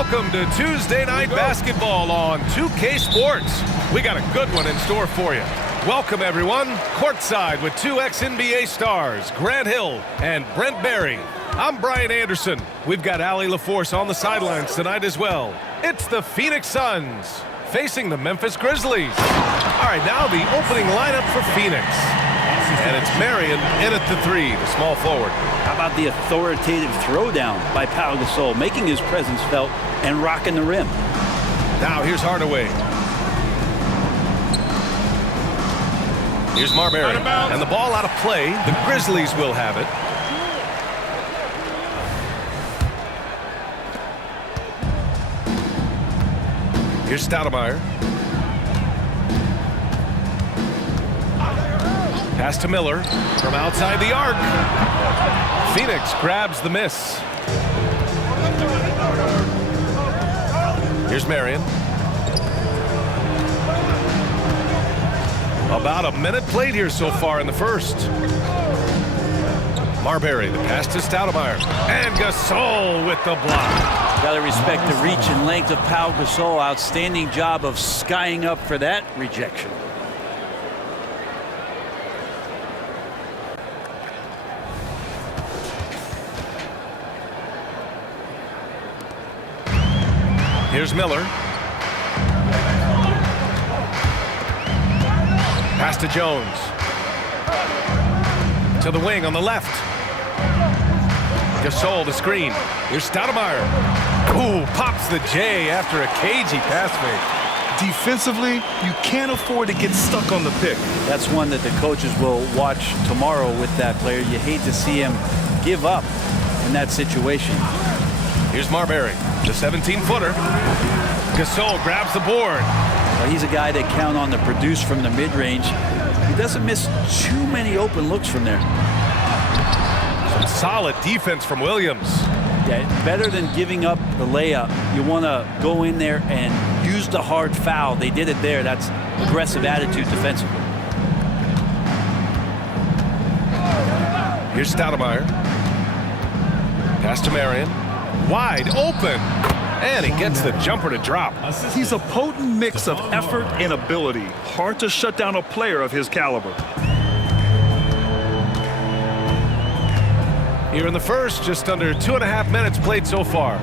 Welcome to Tuesday Night Basketball on 2K Sports. We got a good one in store for you. Welcome, everyone. Courtside with two ex-NBA stars, Grant Hill and Brent Barry. I'm Brian Anderson. We've got Allie LaForce on the sidelines tonight as well. It's the Phoenix Suns facing the Memphis Grizzlies. All right, now the opening lineup for Phoenix. And it's Marion in at the three, the small forward. How about the authoritative throwdown by Pau Gasol, making his presence felt and rocking the rim. Now here's Hardaway. Here's Marbury. And the ball out of play. The Grizzlies will have it. Here's Stoudemire. Pass to Miller from outside the arc. Phoenix grabs the miss. Here's Marion. About a minute played here so far in the first. Marbury, the pass to Stoudemire. And Gasol with the block. Got to respect the reach and length of Pau Gasol. Outstanding job of skying up for that rejection. Here's Miller. Pass to Jones. To the wing on the left. Gasol to screen. Here's Stoudemire. Ooh, pops the J after a cagey pass fake. Defensively, you can't afford to get stuck on the pick. That's one that the coaches will watch tomorrow with that player. You hate to see him give up in that situation. Here's Marbury, the 17-footer. Gasol grabs the board. Well, he's a guy that count on to produce from the mid-range. He doesn't miss too many open looks from there. Some solid defense from Williams. Yeah, better than giving up the layup. You want to go in there and use the hard foul. They did it there. That's aggressive attitude defensively. Here's Stoudemire. Pass to Marion. Wide open. And he gets the jumper to drop. He's a potent mix of effort and ability. Hard to shut down a player of his caliber. Here in the first, just under 2.5 minutes played so far.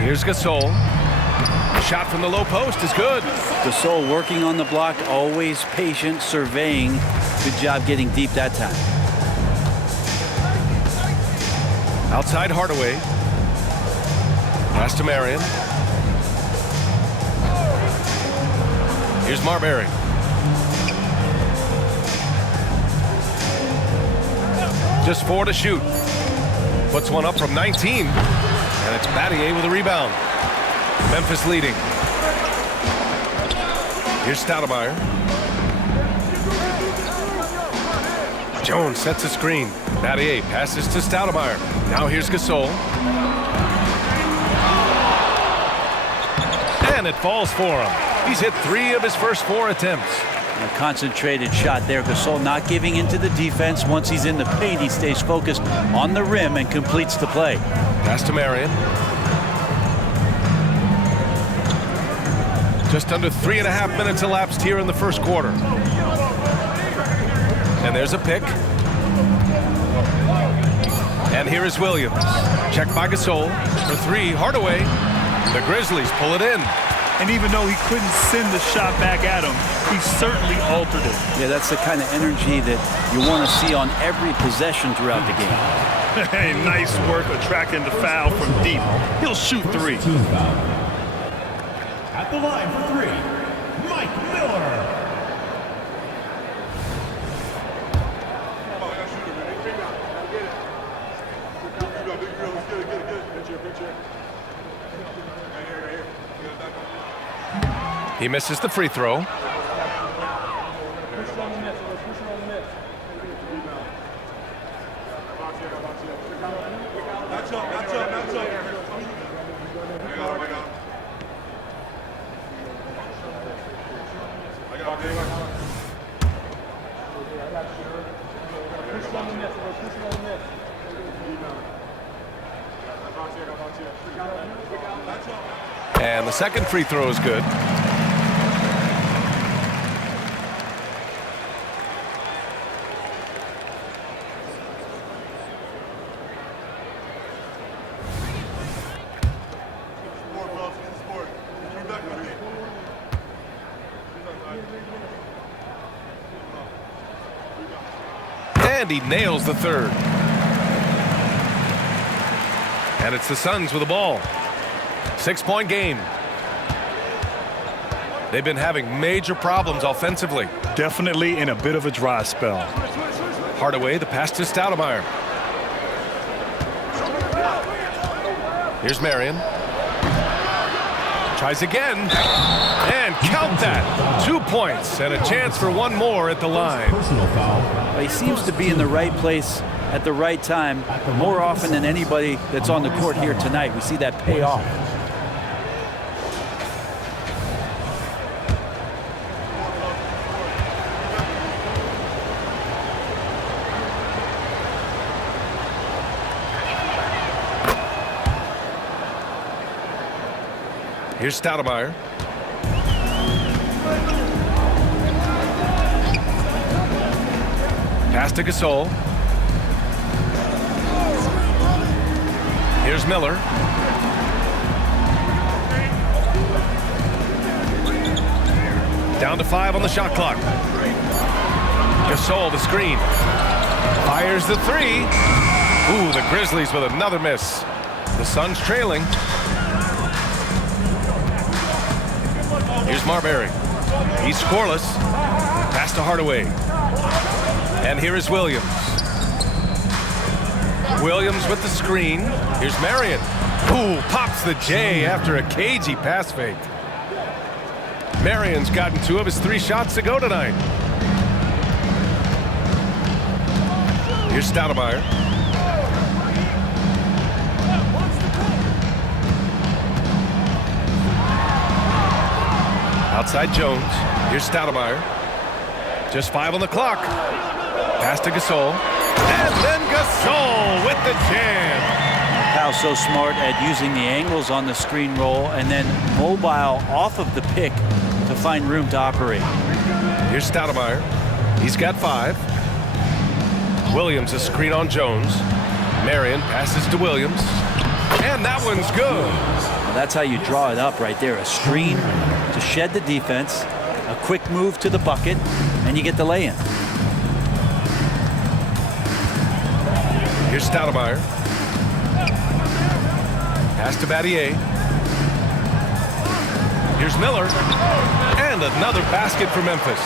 Here's Gasol. The shot from the low post is good. Gasol working on the block, always patient, surveying. Good job getting deep that time. Outside Hardaway. Pass to Marion. Here's Marbury. Just 4 to shoot. Puts one up from 19. And it's Battier with a rebound. Memphis leading. Here's Stoudemire. Jones sets a screen. Battier passes to Stoudemire. Now here's Gasol. And it falls for him. He's hit 3 of his first 4 attempts. A concentrated shot there. Gasol not giving into the defense. Once he's in the paint, he stays focused on the rim and completes the play. Pass to Marion. Just under 3.5 minutes elapsed here in the first quarter. And there's a pick. And here is Williams. Checked by Gasol. For 3, Hardaway. The Grizzlies pull it in. And even though he couldn't send the shot back at him, he certainly altered it. Yeah, that's the kind of energy that you want to see on every possession throughout the game. Hey, nice work attracting the foul from deep. He'll shoot 3. At the line for 3, Mike Miller. He misses the free throw. That's all. And the second free throw is good. And he nails the third. And it's the Suns with the ball. 6-point game. They've been having major problems offensively. Definitely in a bit of a dry spell. Hardaway, the pass to Stoudemire. Here's Marion. Tries again. And count that. 2 points and a chance for one more at the line. Personal foul. Well, he seems to be in the right place at the right time more often than anybody that's on the court here tonight. We see that pay off. Here's Stoudemire. Pass to Gasol. Here's Miller. Down to 5 on the shot clock. Gasol, the screen. Fires the 3. Ooh, the Grizzlies with another miss. The Suns trailing. Here's Marbury. He's scoreless. Pass to Hardaway. And here is Williams. Williams with the screen. Here's Marion. Ooh, pops the J after a cagey pass fake. Marion's gotten 2 of his 3 shots to go tonight. Here's Stoudemire. Outside Jones. Here's Stoudemire. Just 5 on the clock. Pass to Gasol. And then Gasol with the jam. Kyle's so smart at using the angles on the screen roll and then mobile off of the pick to find room to operate. Here's Stoudemire. He's got 5. Williams a screen on Jones. Marion passes to Williams. And that one's good. Well, that's how you draw it up right there. A screen to shed the defense, a quick move to the bucket, and you get the lay-in. Here's Stoudemire. Pass to Battier. Here's Miller. And another basket for Memphis.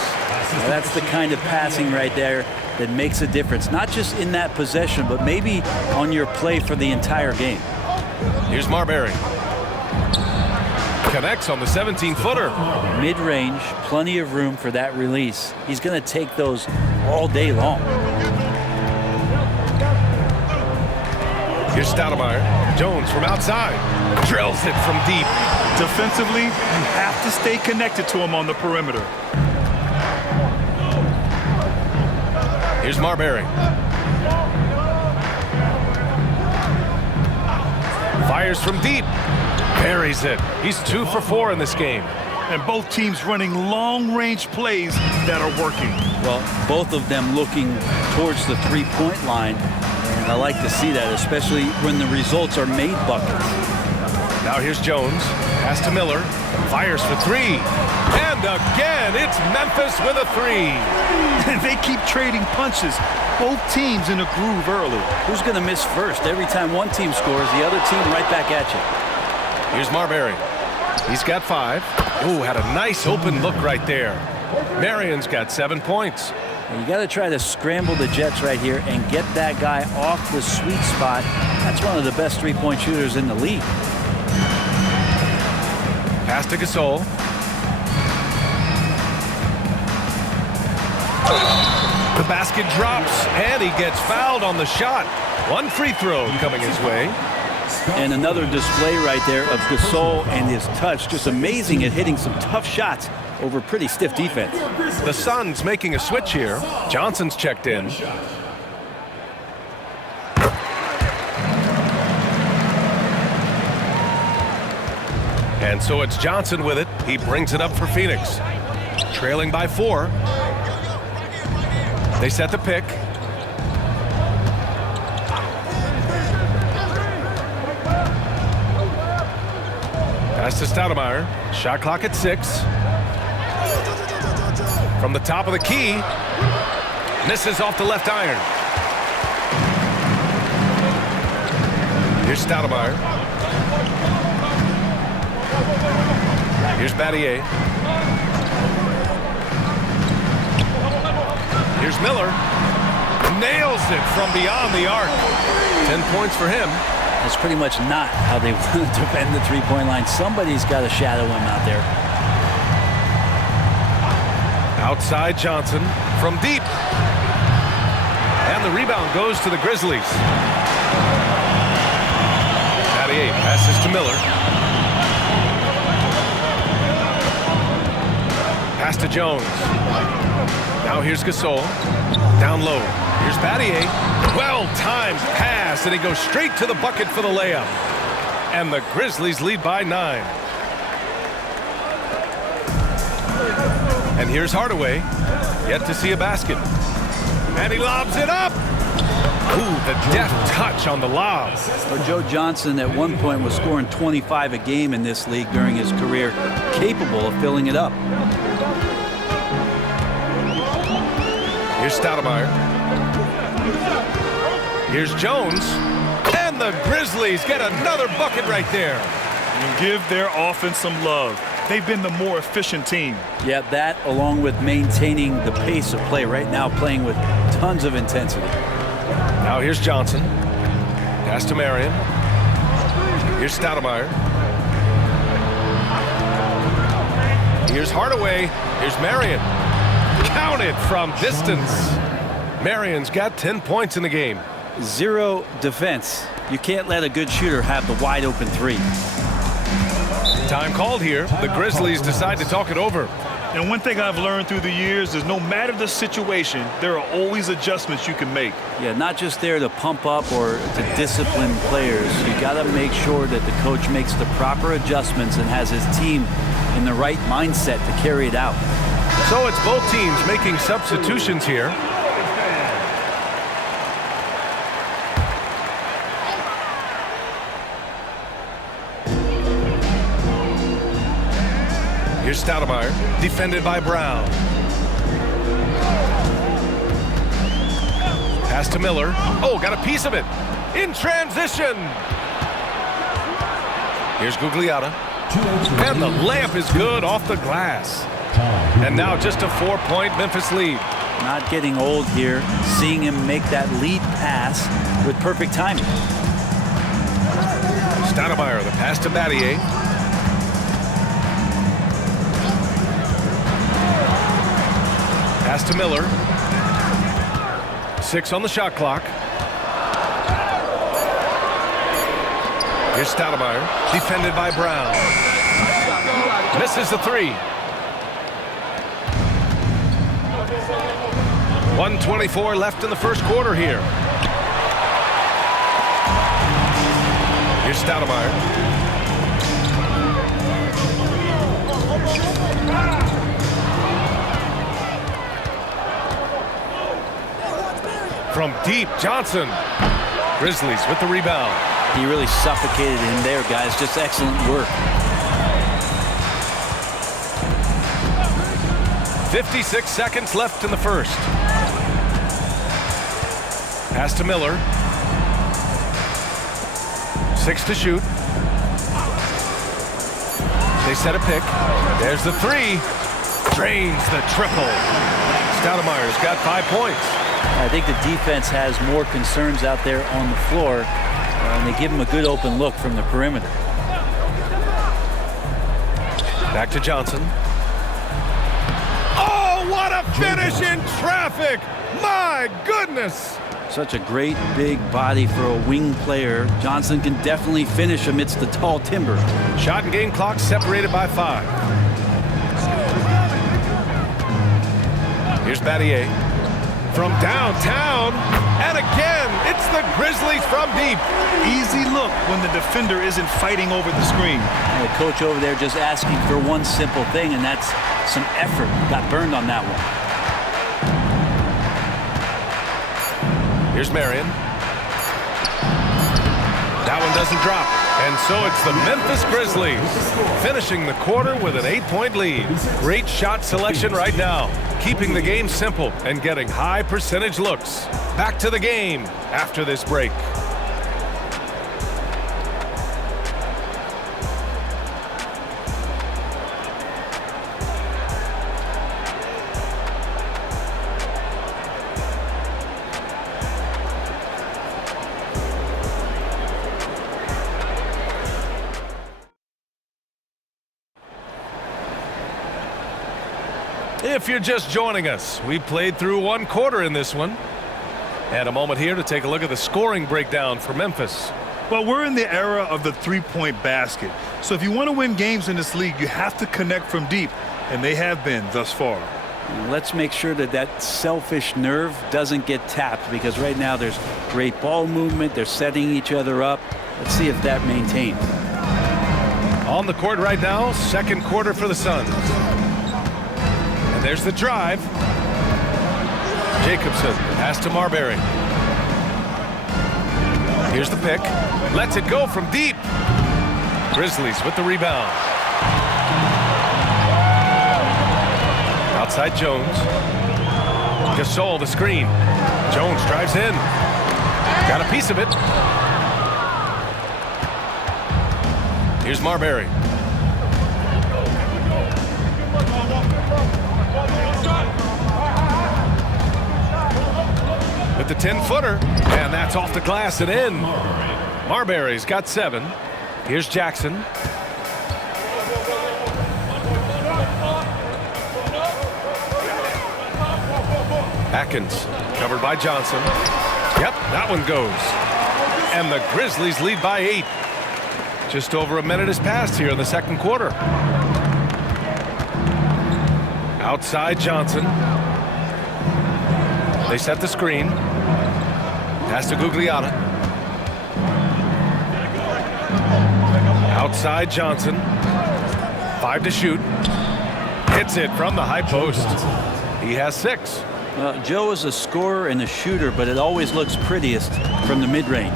Well, that's the kind of passing right there that makes a difference. Not just in that possession, but maybe on your play for the entire game. Here's Marbury. Connects on the 17-footer. Mid-range, plenty of room for that release. He's going to take those all day long. Here's Stoudemire. Jones from outside. Drills it from deep. Defensively, you have to stay connected to him on the perimeter. Here's Marbury. Fires from deep. Buries it. He's 2 for 4 in this game. And both teams running long-range plays that are working. Well, both of them looking towards the three-point line. And I like to see that, especially when the results are made buckets. Now here's Jones. Pass to Miller. Fires for 3. And again, it's Memphis with a 3. They keep trading punches. Both teams in a groove early. Who's going to miss first? Every time one team scores, the other team right back at you. Here's Marbury. He's got 5. Ooh, had a nice open look right there. Marion's got 7 points. You got to try to scramble the Jets right here and get that guy off the sweet spot. That's one of the best three-point shooters in the league. Pass to Gasol. The basket drops, and he gets fouled on the shot. 1 free throw coming his way. And another display right there of Gasol and his touch. Just amazing at hitting some tough shots over pretty stiff defense. The Suns making a switch here. Johnson's checked in. And so it's Johnson with it. He brings it up for Phoenix. Trailing by 4. They set the pick. Pass to Stoudemire. Shot clock at 6. From the top of the key. Misses off the left iron. Here's Stoudemire. Here's Battier. Here's Miller. Nails it from beyond the arc. 10 points for him. That's pretty much not how they want to defend the three-point line. Somebody's got to shadow him out there. Outside Johnson from deep. And the rebound goes to the Grizzlies. Battier passes to Miller. Pass to Jones. Now here's Gasol. Down low. Here's Battier. Well-timed pass, and he goes straight to the bucket for the layup. And the Grizzlies lead by 9. And here's Hardaway. Yet to see a basket. And he lobs it up. Ooh, the deft touch on the lob. Well, Joe Johnson at one point was scoring 25 a game in this league during his career, capable of filling it up. Here's Stoudemire. Here's Jones. And the Grizzlies get another bucket right there. And give their offense some love. They've been the more efficient team. Yeah, that along with maintaining the pace of play right now, playing with tons of intensity. Now here's Johnson. Pass to Marion. Here's Stoudemire. Here's Hardaway. Here's Marion. Counted from distance. Marion's got 10 points in the game. 0 defense. You can't let a good shooter have the wide open 3. Time called here. The Grizzlies decide to talk it over. And one thing I've learned through the years is no matter the situation, there are always adjustments you can make. Yeah, not just there to pump up or to discipline players. You got to make sure that the coach makes the proper adjustments and has his team in the right mindset to carry it out. So it's both teams making substitutions here. Here's Stoudemire, defended by Brown. Pass to Miller. Oh, got a piece of it. In transition. Here's Gugliotta. And the layup is good off the glass. And now just a 4-point Memphis lead. Not getting old here. Seeing him make that lead pass with perfect timing. Stoudemire, the pass to Battier. Pass to Miller. 6 on the shot clock. Here's Stoudemire, defended by Brown. Misses the 3. 1:24 left in the first quarter here. Here's Stoudemire. From deep, Johnson. Grizzlies with the rebound. He really suffocated him there, guys. Just excellent work. 56 seconds left in the first. Pass to Miller. 6 to shoot. They set a pick. There's the 3. Drains the triple. Stoudemire's got 5 points. I think the defense has more concerns out there on the floor, and they give him a good open look from the perimeter. Back to Johnson. Oh, what a finish in traffic! My goodness! Such a great big body for a wing player. Johnson can definitely finish amidst the tall timber. Shot and game clock separated by 5. Here's Battier. From downtown, and again, It's the Grizzlies from deep. Easy look when the defender isn't fighting over the screen. And the coach over there just asking for one simple thing, and that's some effort. Got burned on that one. Here's Marion. That one doesn't drop. And so it's the Memphis Grizzlies finishing the quarter with an 8-point lead. Great shot selection right now, keeping the game simple and getting high percentage looks. Back to the game after this break. If you're just joining us, we played through one quarter in this one. And a moment here to take a look at the scoring breakdown for Memphis. Well, we're in the era of the three-point basket. So if you want to win games in this league, you have to connect from deep. And they have been thus far. Let's make sure that that selfish nerve doesn't get tapped, because right now there's great ball movement. They're setting each other up. Let's see if that maintains. On the court right now, second quarter for the Suns. And there's the drive. Jacobson, pass to Marbury. Here's the pick. Lets it go from deep. Grizzlies with the rebound. Outside Jones. Gasol the screen. Jones drives in. Got a piece of it. Here's Marbury. With the 10-footer, and that's off the glass and in. Marbury's got 7. Here's Jackson. Atkins, covered by Johnson. Yep, that one goes. And the Grizzlies lead by 8. Just over a minute has passed here in the second quarter. Outside Johnson. They set the screen. Pass to Gugliotta. Outside Johnson. 5 to shoot. Hits it from the high post. He has 6. Joe is a scorer and a shooter, but it always looks prettiest from the mid-range.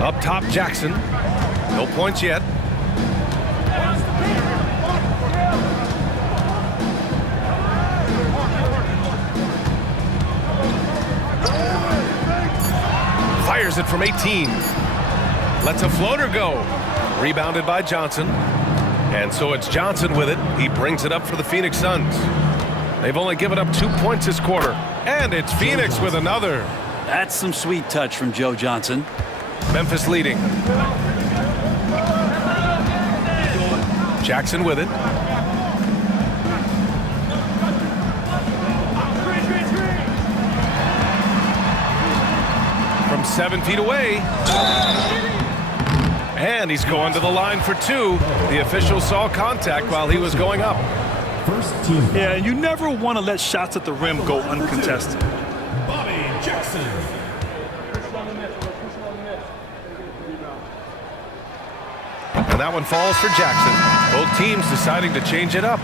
Up top, Jackson. No points yet. Fires it from 18. Lets a floater go. Rebounded by Johnson. And so it's Johnson with it. He brings it up for the Phoenix Suns. They've only given up 2 points this quarter. And it's Phoenix with another. That's some sweet touch from Joe Johnson. Memphis leading. Jackson with it. From 7 feet away. And he's going to the line for 2. The official saw contact while he was going up. Yeah, you never want to let shots at the rim go uncontested. Bobby Jackson. And that one falls for Jackson. Both teams deciding to change it up.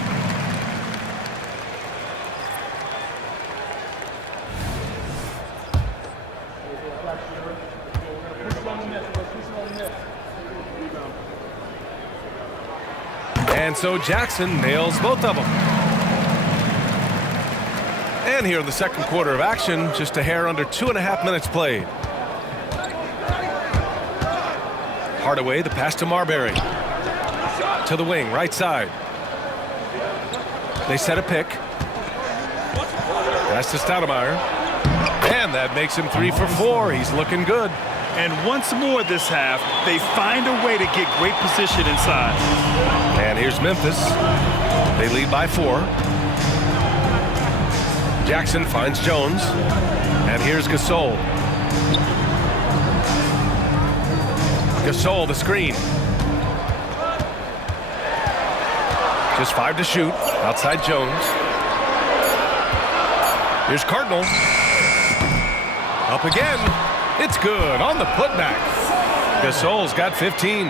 And so Jackson nails both of them. And here in the second quarter of action, just a hair under 2.5 minutes played. Hardaway, the pass to Marbury. To the wing, right side. They set a pick. Pass to Stoudemire. And that makes him 3 for 4. He's looking good. And once more this half, they find a way to get great position inside. And here's Memphis. They lead by 4. Jackson finds Jones. And here's Gasol. Gasol, the screen. Just 5 to shoot. Outside Jones. Here's Cardinal. Up again. It's good on the putback. Gasol's got 15.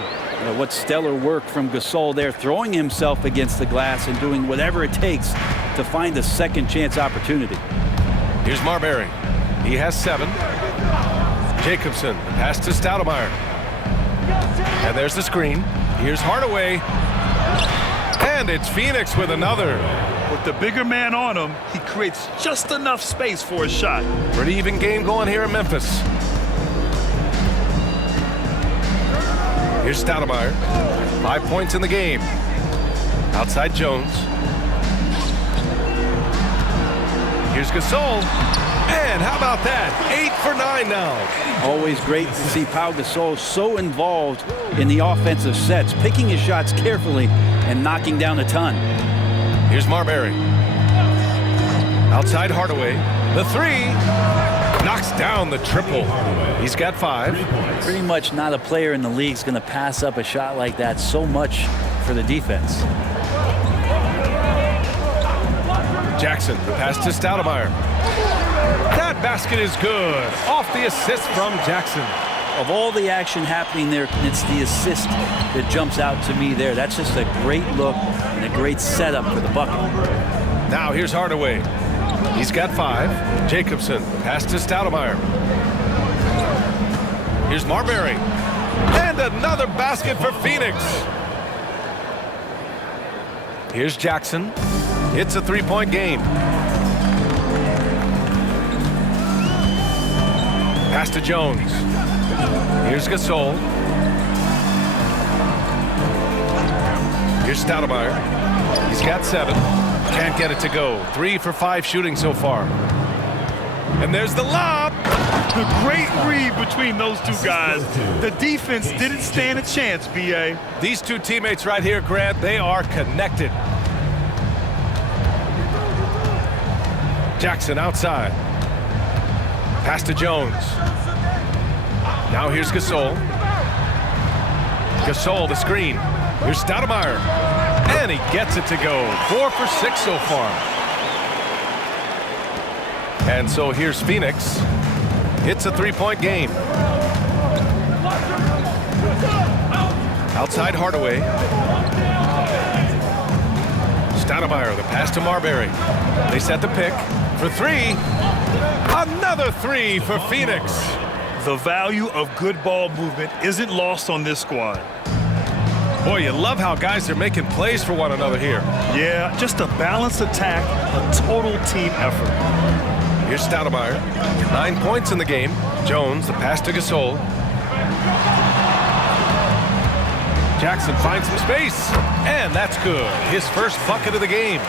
What stellar work from Gasol there, throwing himself against the glass and doing whatever it takes to find a second chance opportunity. Here's Marbury. He has 7. Jacobson, pass to Stoudemire. And there's the screen. Here's Hardaway. And it's Phoenix with another. With the bigger man on him, he creates just enough space for a shot. Pretty even game going here in Memphis. Here's Stoudemire. 5 points in the game. Outside Jones. Here's Gasol. And how about that? 8 for 9 now. Always great to see Pau Gasol so involved in the offensive sets, picking his shots carefully and knocking down a ton. Here's Marbury. Outside Hardaway. The 3. Knocks down the triple. He's got 5. Pretty much not a player in the league is going to pass up a shot like that so much for the defense. Jackson, the pass to Stoudemire. That basket is good. Off the assist from Jackson. Of all the action happening there, it's the assist that jumps out to me there. That's just a great look and a great setup for the bucket. Now here's Hardaway. He's got 5. Jacobson, pass to Stoudemire. Here's Marbury. And another basket for Phoenix. Here's Jackson. It's a 3-point game. Pass to Jones. Here's Gasol. Here's Stoudemire. He's got 7. Can't get it to go. 3 for 5 shooting so far. And there's the lob. A great read between those two guys. The defense didn't stand a chance, B.A. These two teammates right here, Grant, they are connected. Jackson outside. Pass to Jones. Now here's Gasol. Gasol, the screen. Here's Stoudemire. And he gets it to go. 4 for 6 so far. And so here's Phoenix. It's a 3-point game. Outside Hardaway. Stoudemire, the pass to Marbury. They set the pick for 3. Another 3 for Phoenix. The value of good ball movement isn't lost on this squad. Boy, you love how guys are making plays for one another here. Yeah, just a balanced attack, a total team effort. Here's Stoudemire. 9 points in the game. Jones, the pass to Gasol. Jackson finds some space. And that's good. His first bucket of the game.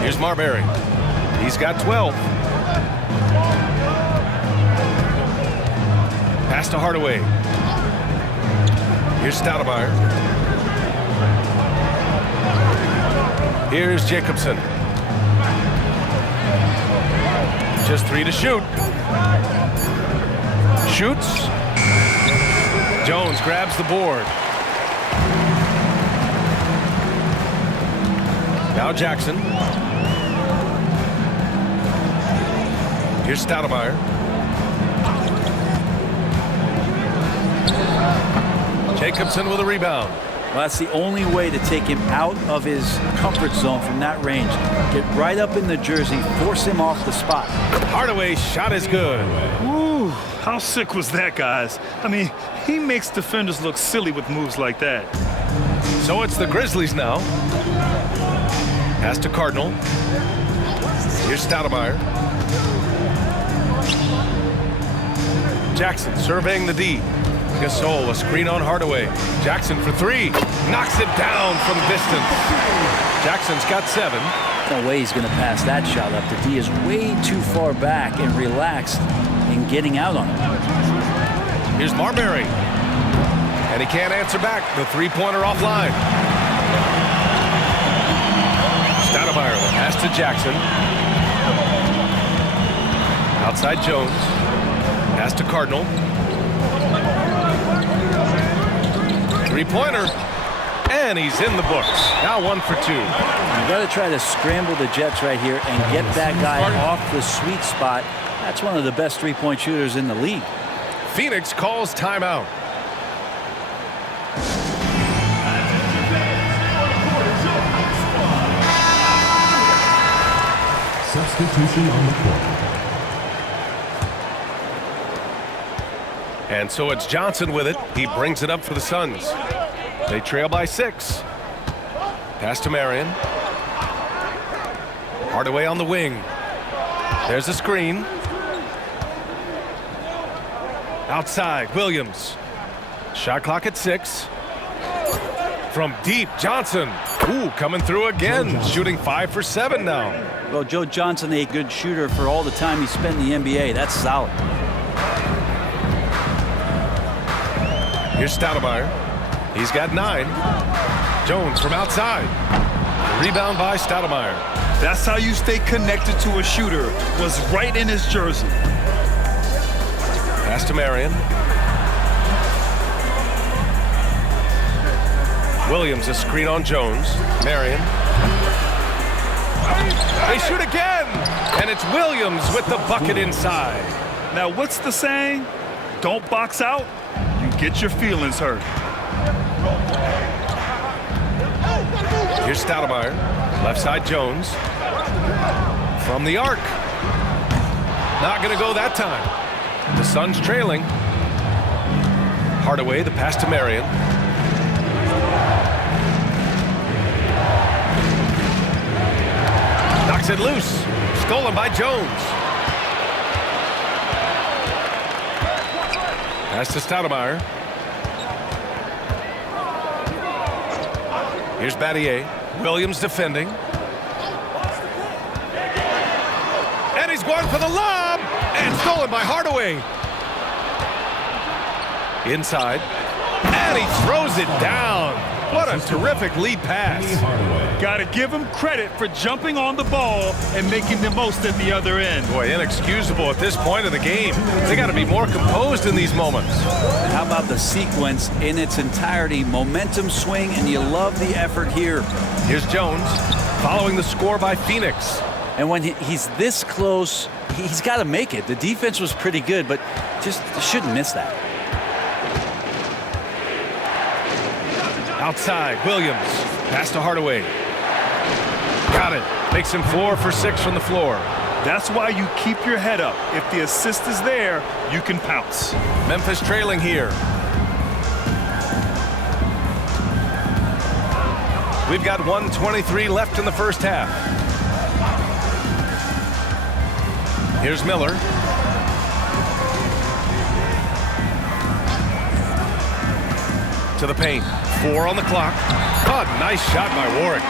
Here's Marbury. He's got 12. Pass to Hardaway. Here's Stoudemire. Here's Jacobson. Just 3 to shoot. Shoots. Jones grabs the board. Now Jackson. Here's Stoudemire. Jacobson with a rebound. Well, that's the only way to take him out of his comfort zone from that range. Get right up in the jersey, force him off the spot. Hardaway's shot is good. Ooh, how sick was that, guys? I mean, he makes defenders look silly with moves like that. So it's the Grizzlies now. Pass to Cardinal. Here's Stoudemire. Jackson surveying the D. Gasol, a screen on Hardaway. Jackson for 3. Knocks it down from distance. Jackson's got 7. No way he's going to pass that shot up. The D is way too far back and relaxed in getting out on it. Here's Marbury. And he can't answer back. The 3-pointer offline. Stoudemire, the pass to Jackson. Outside Jones. Pass to Cardinal. 3-pointer. And he's in the books. Now 1 for 2. got to try to scramble the Jets right here and get that guy off the sweet spot. That's one of the best three-point shooters in the league. Phoenix calls timeout. Substitution on the court. And so it's Johnson with it. He brings it up for the Suns. They trail by 6. Pass to Marion. Hardaway on the wing. There's a screen. Outside, Williams. Shot clock at 6. From deep, Johnson. Ooh, coming through again. Shooting 5 for 7 now. Well, Joe Johnson, a good shooter for all the time he spent in the NBA. That's solid. Here's Stoudemire. He's got 9. Jones from outside. Rebound by Stoudemire. That's how you stay connected to a shooter. Was right in his jersey. Pass to Marion. Williams, a screen on Jones. Marion. They shoot again! And it's Williams with the bucket inside. Now, what's the saying? Don't box out, you get your feelings hurt. Here's Stoudemire. Left side, Jones. From the arc. Not going to go that time. The Suns trailing. Hardaway, the pass to Marion. Knocks it loose. Stolen by Jones. Pass to Stoudemire. Here's Battier. Williams defending. And he's going for the lob. And stolen by Hardaway. Inside. And he throws it down. What a terrific lead pass. Got to give him credit for jumping on the ball and making the most at the other end. Boy, inexcusable at this point of the game. They got to be more composed in these moments. And how about the sequence in its entirety? Momentum swing, and you love the effort here. Here's Jones following the score by Phoenix. And when he's this close, he's got to make it. The defense was pretty good, but just shouldn't miss that. Outside, Williams. Pass to Hardaway. Got it. Makes him 4 for 6 from the floor. That's why you keep your head up. If the assist is there, you can pounce. Memphis trailing here. We've got 1:23 left in the first half. Here's Miller. To the paint. 4 on the clock. Oh, nice shot by Warwick.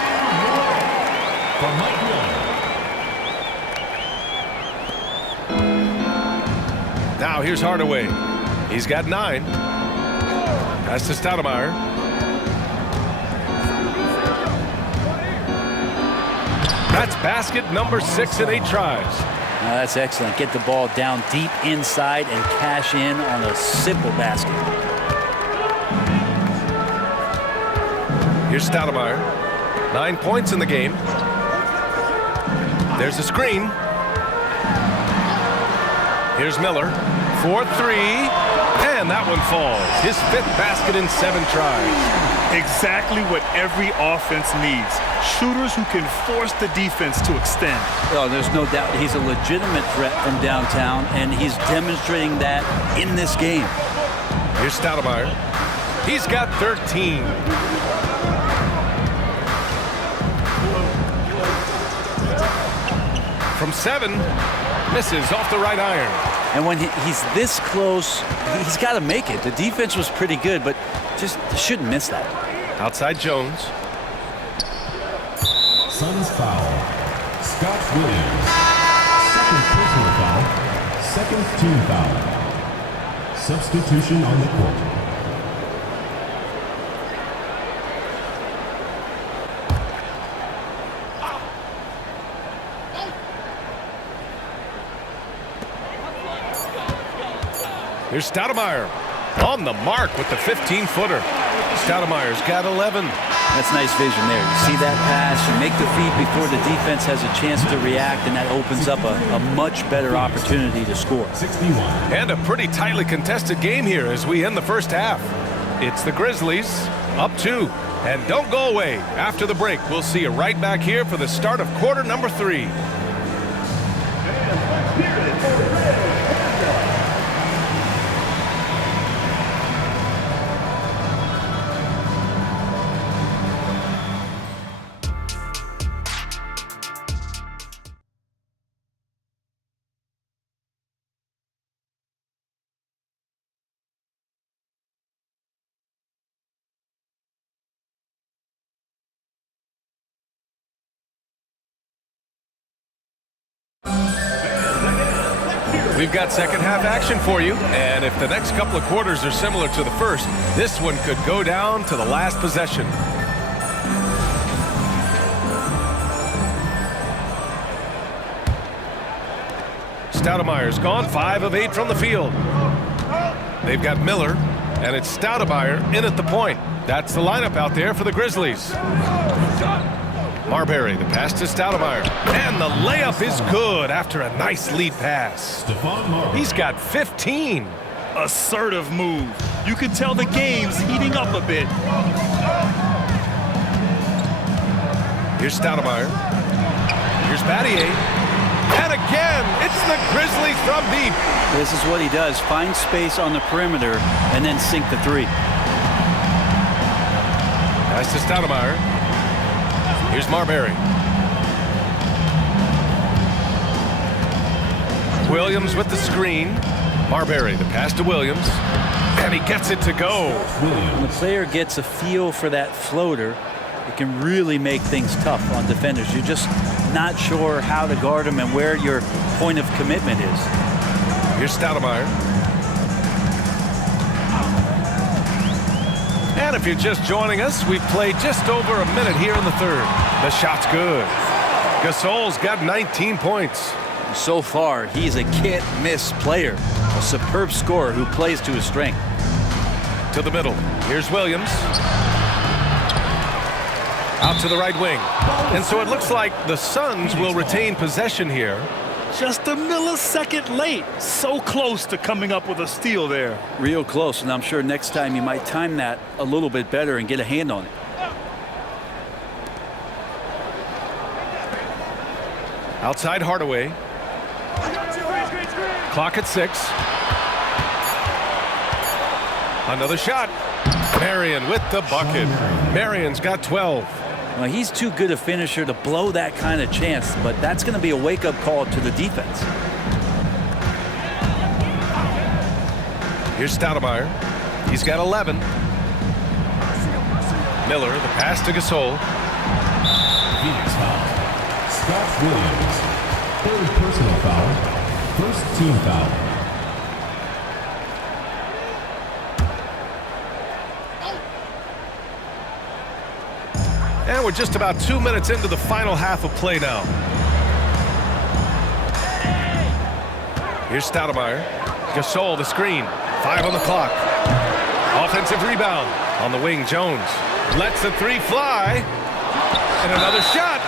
Now here's Hardaway. He's got 9. Pass to Stoudemire. That's basket number 6 in 8 tries. Now that's excellent. Get the ball down deep inside and cash in on a simple basket. Here's Stoudemire. 9 points in the game. There's a screen. Here's Miller. 4-3. And that one falls. His 5th basket in 7 tries. Exactly what every offense needs. Shooters who can force the defense to extend. Oh, there's no doubt he's a legitimate threat from downtown, and he's demonstrating that in this game. Here's Stoudemire. He's got 13. From 7, misses off the right iron. And when he's this close, he's got to make it. The defense was pretty good, but just shouldn't miss that. Outside Jones. Suns foul. Scott Williams. Second personal foul. Second team foul. Substitution on the court. Here's Stoudemire on the mark with the 15-footer. Stoudemire's got 11. That's nice vision there. You see that pass, you make the feed before the defense has a chance to react, and that opens up a much better opportunity to score. 61. And a pretty tightly contested game here as we end the first half. It's the Grizzlies up 2. And don't go away. After the break, we'll see you right back here for the start of quarter number 3. We've got second half action for you, and if the next couple of quarters are similar to the first, this one could go down to the last possession. Stoudemire's gone 5 of 8 from the field. They've got Miller, and it's Stoudemire in at the point. That's the lineup out there for the Grizzlies. Marbury, the pass to Stoudemire. And the layup is good after a nice lead pass. He's got 15. Assertive move. You can tell the game's heating up a bit. Here's Stoudemire. Here's Battier. And again, it's the Grizzlies from deep. This is what he does. Find space on the perimeter and then sink the 3. Pass to Stoudemire. Here's Marbury. Williams with the screen. Marbury, the pass to Williams. And he gets it to go. When the player gets a feel for that floater, it can really make things tough on defenders. You're just not sure how to guard them and where your point of commitment is. Here's Stoudemire. And if you're just joining us, we've played just over a minute here in the third. The shot's good. Gasol's got 19 points. So far, he's a can't-miss player. A superb scorer who plays to his strength. To the middle. Here's Williams. Out to the right wing. And so it looks like the Suns will retain possession here. Just a millisecond late. So close to coming up with a steal there. Real close, and I'm sure next time you might time that a little bit better and get a hand on it. Outside Hardaway. Clock at 6. Another shot. Marion with the bucket. Marion's got 12. Well, he's too good a finisher to blow that kind of chance, but that's going to be a wake-up call to the defense. Here's Stoudemire. He's got 11. Miller, the pass to Gasol. Phoenix foul. Scott Williams. Third personal foul. First team foul. And we're just about 2 minutes into the final half of play now. Here's Stoudemire. Gasol, the screen. 5 on the clock. Offensive rebound. On the wing, Jones. Lets the 3 fly. And another shot.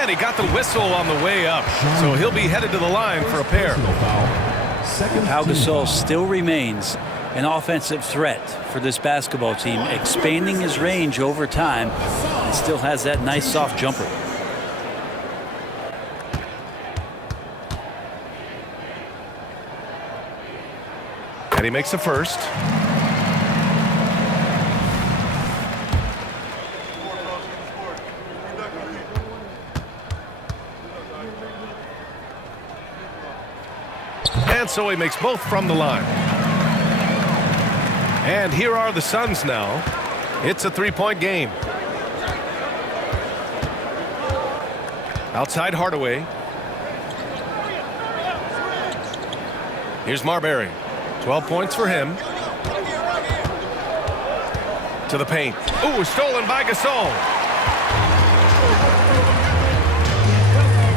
And he got the whistle on the way up. So he'll be headed to the line for a pair. Pau Gasol still remains an offensive threat for this basketball team, expanding his range over time, and still has that nice soft jumper. And he makes the first. And so he makes both from the line. And here are the Suns now. It's a 3-point game. Outside Hardaway. Here's Marbury. 12 points for him. To the paint. Ooh, stolen by Gasol.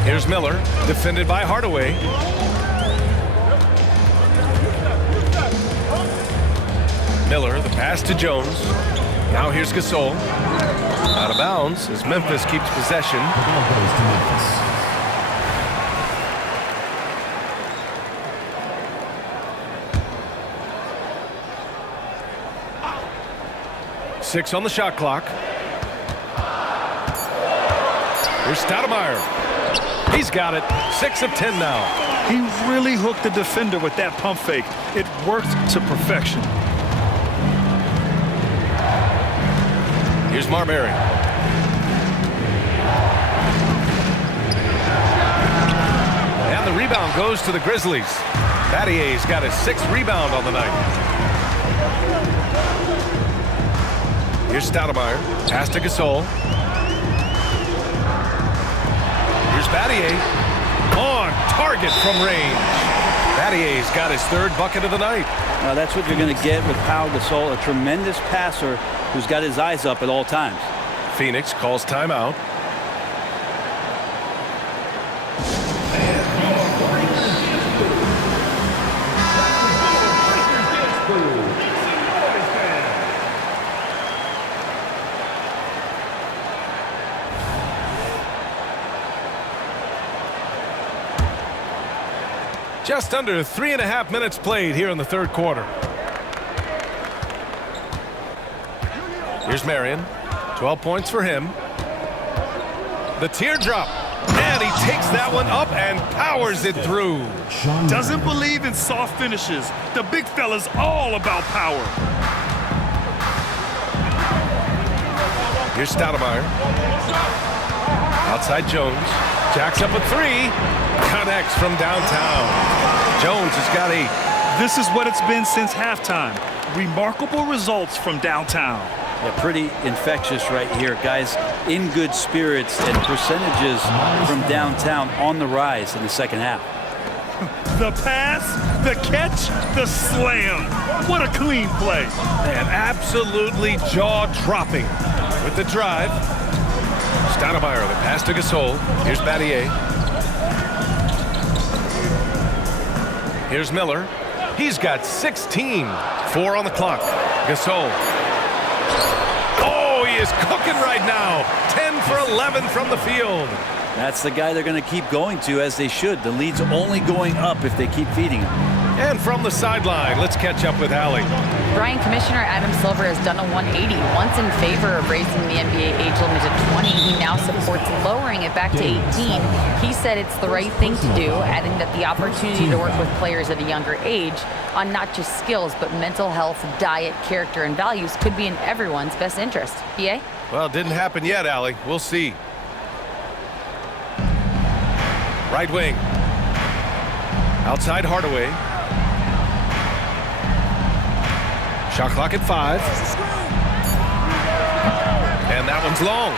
Here's Miller, defended by Hardaway. Miller, the pass to Jones. Now here's Gasol. Out of bounds as Memphis keeps possession. Ball goes to Memphis. 6 on the shot clock. Here's Stoudemire. He's got it. 6 of 10 now. He really hooked the defender with that pump fake. It worked to perfection. Here's Marbury. And the rebound goes to the Grizzlies. Battier's got his 6th rebound on the night. Here's Stoudemire. Pass to Gasol. Here's Battier. On target from range. Battier's got his 3rd bucket of the night. Now that's what you're going to get with Pau Gasol, a tremendous passer who's got his eyes up at all times. Phoenix calls timeout. Just under 3.5 minutes played here in the 3rd quarter. Here's Marion. 12 points for him. The teardrop. And he takes that one up and powers it through. Doesn't believe in soft finishes. The big fella's all about power. Here's Stoudemire. Outside Jones. Jacks up a 3. Connects from downtown. Jones has got 8. This is what it's been since halftime. Remarkable results from downtown. Yeah, pretty infectious right here. Guys in good spirits and percentages from downtown on the rise in the 2nd half. The pass, the catch, the slam. What a clean play. And absolutely jaw-dropping with the drive. Stoudemire, the pass to Gasol. Here's Battier. Here's Miller. He's got 16. 4 on the clock. Gasol. Oh, he is cooking right now. 10 for 11 from the field. That's the guy they're going to keep going to, as they should. The lead's only going up if they keep feeding him. And from the sideline, let's catch up with Allie. Brian, Commissioner Adam Silver has done a 180. Once in favor of raising the NBA age limit to 20, he now supports lowering it back to 18. He said it's the right thing to do, adding that the opportunity to work with players at a younger age on not just skills, but mental health, diet, character, and values could be in everyone's best interest. BA? Well, it didn't happen yet, Allie. We'll see. Right wing. Outside Hardaway. Shot clock at 5. And that one's long.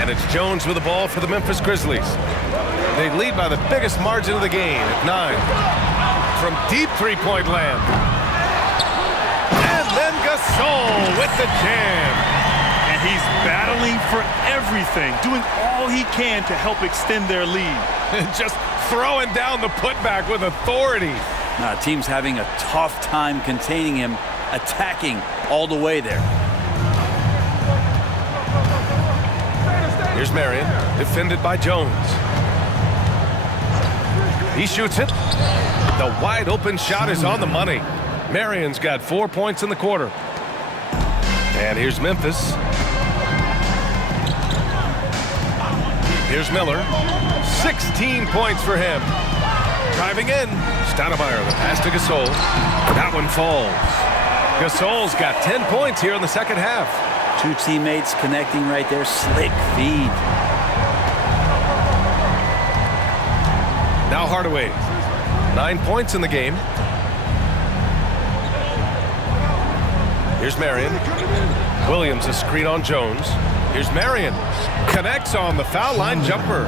And it's Jones with the ball for the Memphis Grizzlies. They lead by the biggest margin of the game at 9. From deep three-point land. And then Gasol with the jam. And he's battling for everything, doing all he can to help extend their lead. Just throwing down the putback with authority. Team's having a tough time containing him, attacking all the way there. Here's Marion, defended by Jones. He shoots it. The wide open shot is on the money. Marion's got 4 points in the quarter. And here's Memphis. Here's Miller. 16 points for him. Driving in. Stoudemire, the pass to Gasol. That one falls. Gasol's got 10 points here in the 2nd half. 2 teammates connecting right there. Slick feed. Now Hardaway. 9 points in the game. Here's Marion. Williams a screen on Jones. Here's Marion. Connects on the foul line jumper.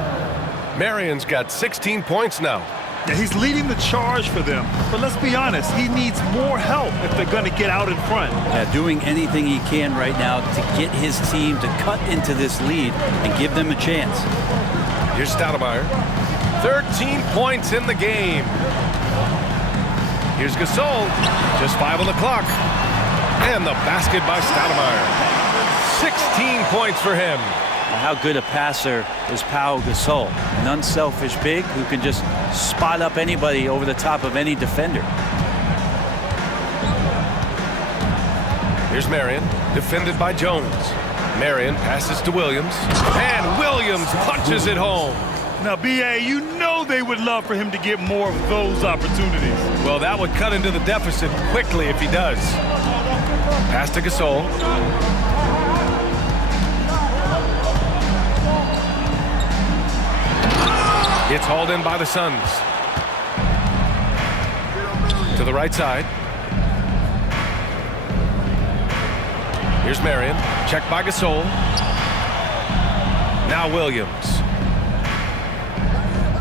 Marion's got 16 points now. Yeah, he's leading the charge for them. But let's be honest, he needs more help if they're going to get out in front. Yeah, doing anything he can right now to get his team to cut into this lead and give them a chance. Here's Stoudemire. 13 points in the game. Here's Gasol. Just 5 on the clock. And the basket by Stoudemire. 16 points for him. How good a passer is Pau Gasol. An unselfish big who can just spot up anybody over the top of any defender. Here's Marion, defended by Jones. Marion passes to Williams, and Williams punches it home. Now, B.A., you know they would love for him to get more of those opportunities. Well, that would cut into the deficit quickly if he does. Pass to Gasol. It's hauled in by the Suns. To the right side. Here's Marion. Checked by Gasol. Now Williams.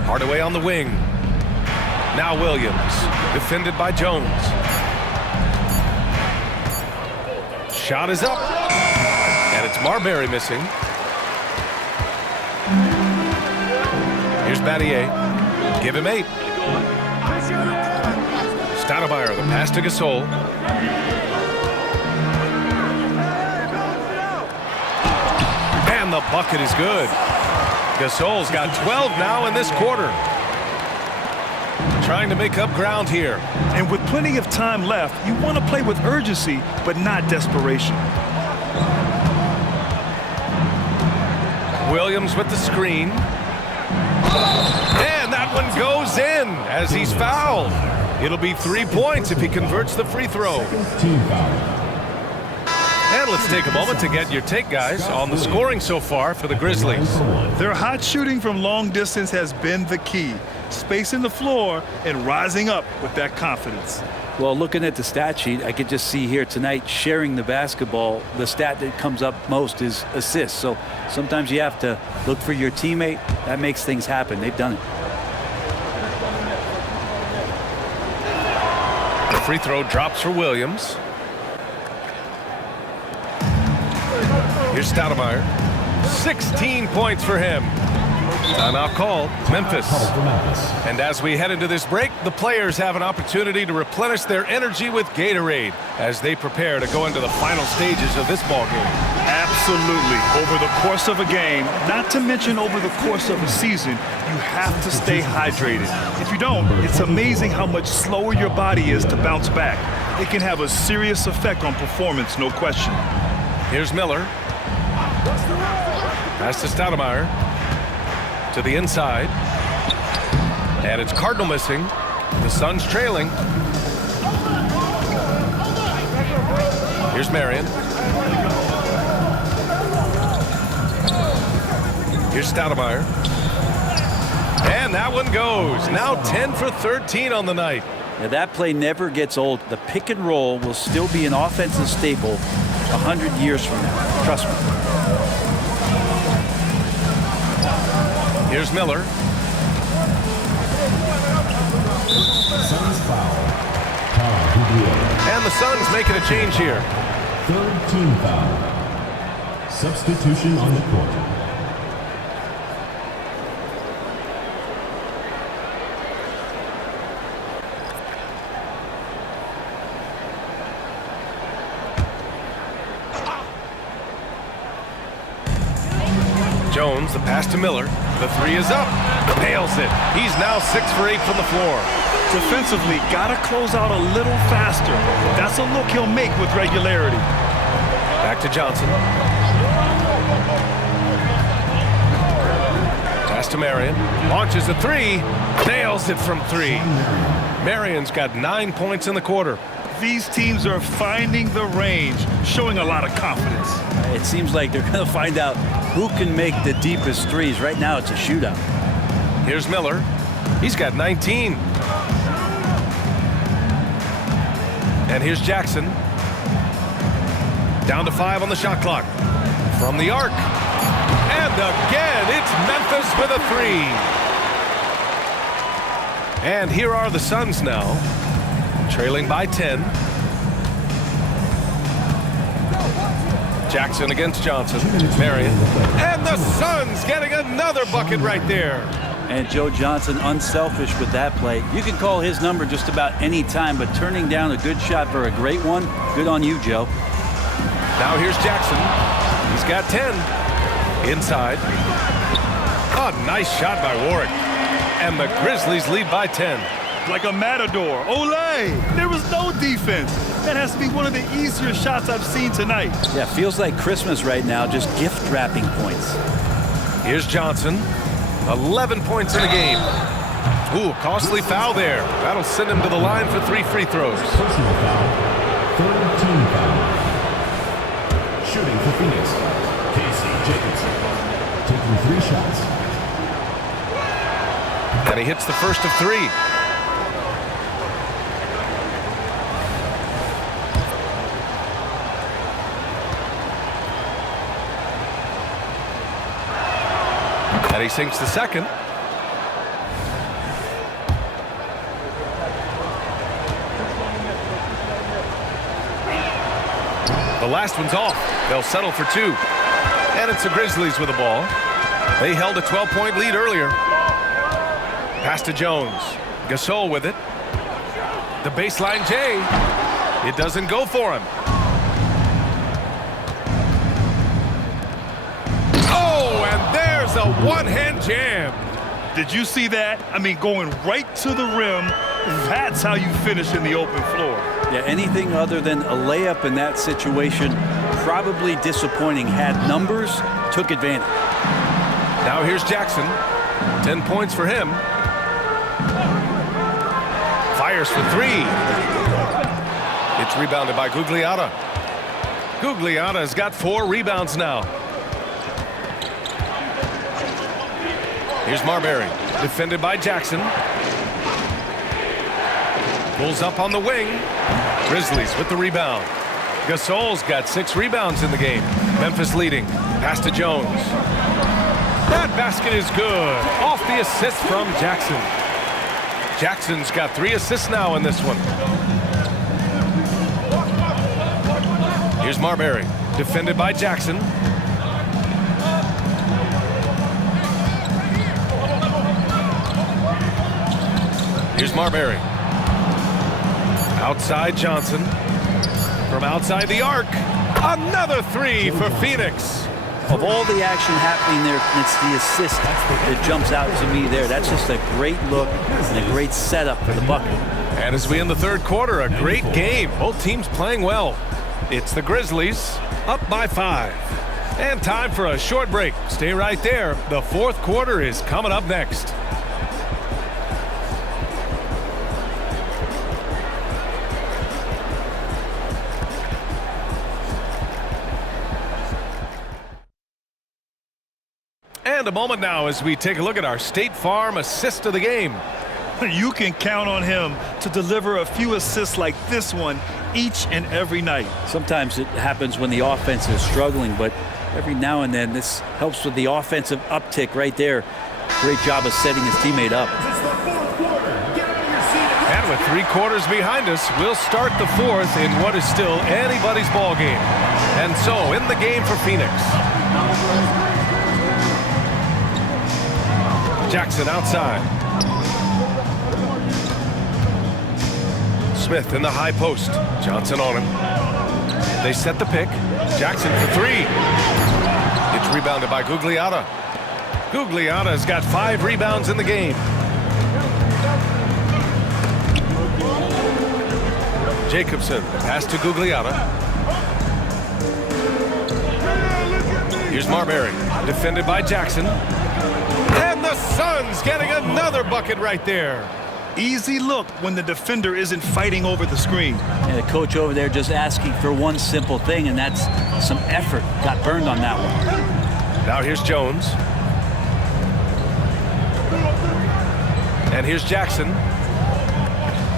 Hardaway on the wing. Now Williams. Defended by Jones. Shot is up. And it's Marbury missing. Here's Battier. Give him 8. Stoudemire, the pass to Gasol. And the bucket is good. Gasol's got 12 now in this quarter. Trying to make up ground here. And with plenty of time left, you want to play with urgency, but not desperation. Williams with the screen. And that one goes in as he's fouled. It'll be 3 points if he converts the free throw. Team foul. And let's take a moment to get your take, guys, on the scoring so far for the Grizzlies. Their hot shooting from long distance has been the key. Spacing the floor and rising up with that confidence. Well, looking at the stat sheet, I could just see here tonight sharing the basketball. The stat that comes up most is assists. So sometimes you have to look for your teammate. That makes things happen. They've done it. The free throw drops for Williams. Here's Stoudemire. 16 points for him. Timeout called. Memphis. And as we head into this break, the players have an opportunity to replenish their energy with Gatorade as they prepare to go into the final stages of this ball game. Absolutely. Over the course of a game, not to mention over the course of a season, you have to stay hydrated. If you don't, it's amazing how much slower your body is to bounce back. It can have a serious effect on performance, no question. Here's Miller. Pass to Stoudemire. To the inside. And it's Cardinal missing. The Suns trailing. Here's Marion. Here's Stoudemire. And that one goes. Now 10 for 13 on the night. Now that play never gets old. The pick and roll will still be an offensive staple 100 years from now. Trust me. Here's Miller. Suns foul. And the Suns making a change here. Third team foul. Substitution on the court. Jones, the pass to Miller. The three is up. Nails it. He's now 6 for 8 from the floor. Defensively, gotta close out a little faster. That's a look he'll make with regularity. Back to Johnson. Pass to Marion. Launches a three. Nails it from 3. Marion's got 9 points in the quarter. These teams are finding the range, showing a lot of confidence. It seems like they're going to find out who can make the deepest threes. Right now, it's a shootout. Here's Miller. He's got 19. And here's Jackson. Down to 5 on the shot clock. From the arc. And again, it's Memphis with a 3. And here are the Suns now, trailing by 10. Jackson against Johnson. Marion. And the Suns getting another bucket right there. And Joe Johnson unselfish with that play. You can call his number just about any time, but turning down a good shot for a great one, good on you, Joe. Now here's Jackson. He's got 10. Inside. Oh, nice shot by Warwick. And the Grizzlies lead by 10. Like a matador. Olay! There was no defense. That has to be one of the easier shots I've seen tonight. Yeah, feels like Christmas right now, just gift wrapping points. Here's Johnson. 11 points in the game. Ooh, costly foul there. That'll send him to the line for 3 free throws. Personal foul. Third team foul. Shooting for Phoenix, Casey Jacobson. Taking 3 shots. And he hits the first of 3. And he sinks the second. The last one's off. They'll settle for 2. And it's the Grizzlies with the ball. They held a 12-point lead earlier. Pass to Jones. Gasol with it. The baseline J. It doesn't go for him. Oh, and there's a one-hand jam. Did you see that? I mean, going right to the rim. That's how you finish in the open floor. Yeah, anything other than a layup in that situation, probably disappointing. Had numbers, took advantage. Now here's Jackson. 10 points for him. Fires for 3. It's rebounded by Gugliotta. Gugliotta's got 4 rebounds now. Here's Marbury, defended by Jackson. Pulls up on the wing. Grizzlies with the rebound. Gasol's got 6 rebounds in the game. Memphis leading. Pass to Jones. That basket is good. Off the assist from Jackson. Jackson's got 3 assists now in this one. Here's Marbury, defended by Jackson. Here's Marbury. Outside Johnson. From outside the arc. Another 3 for Phoenix. Of all the action happening there, it's the assist that jumps out to me there. That's just a great look and a great setup for the bucket. And as we end the third quarter, a great game. Both teams playing well. It's the Grizzlies up by 5. And time for a short break. Stay right there. The fourth quarter is coming up next. And a moment now as we take a look at our State Farm assist of the game. You can count on him to deliver a few assists like this one each and every night. Sometimes it happens when the offense is struggling, but every now and then this helps with the offensive uptick right there. Great job of setting his teammate up. And with 3 quarters behind us, we'll start the fourth in what is still anybody's ball game. And so in the game for Phoenix. Jackson outside. Smith in the high post. Johnson on him. They set the pick. Jackson for 3. It's rebounded by Gugliotta. Gugliotta's got 5 rebounds in the game. Jacobson, pass to Gugliotta. Here's Marbury, defended by Jackson. And the Suns getting another bucket right there. Easy look when the defender isn't fighting over the screen. And the coach over there just asking for one simple thing, and that's some effort. Got burned on that one. Now here's Jones. And here's Jackson.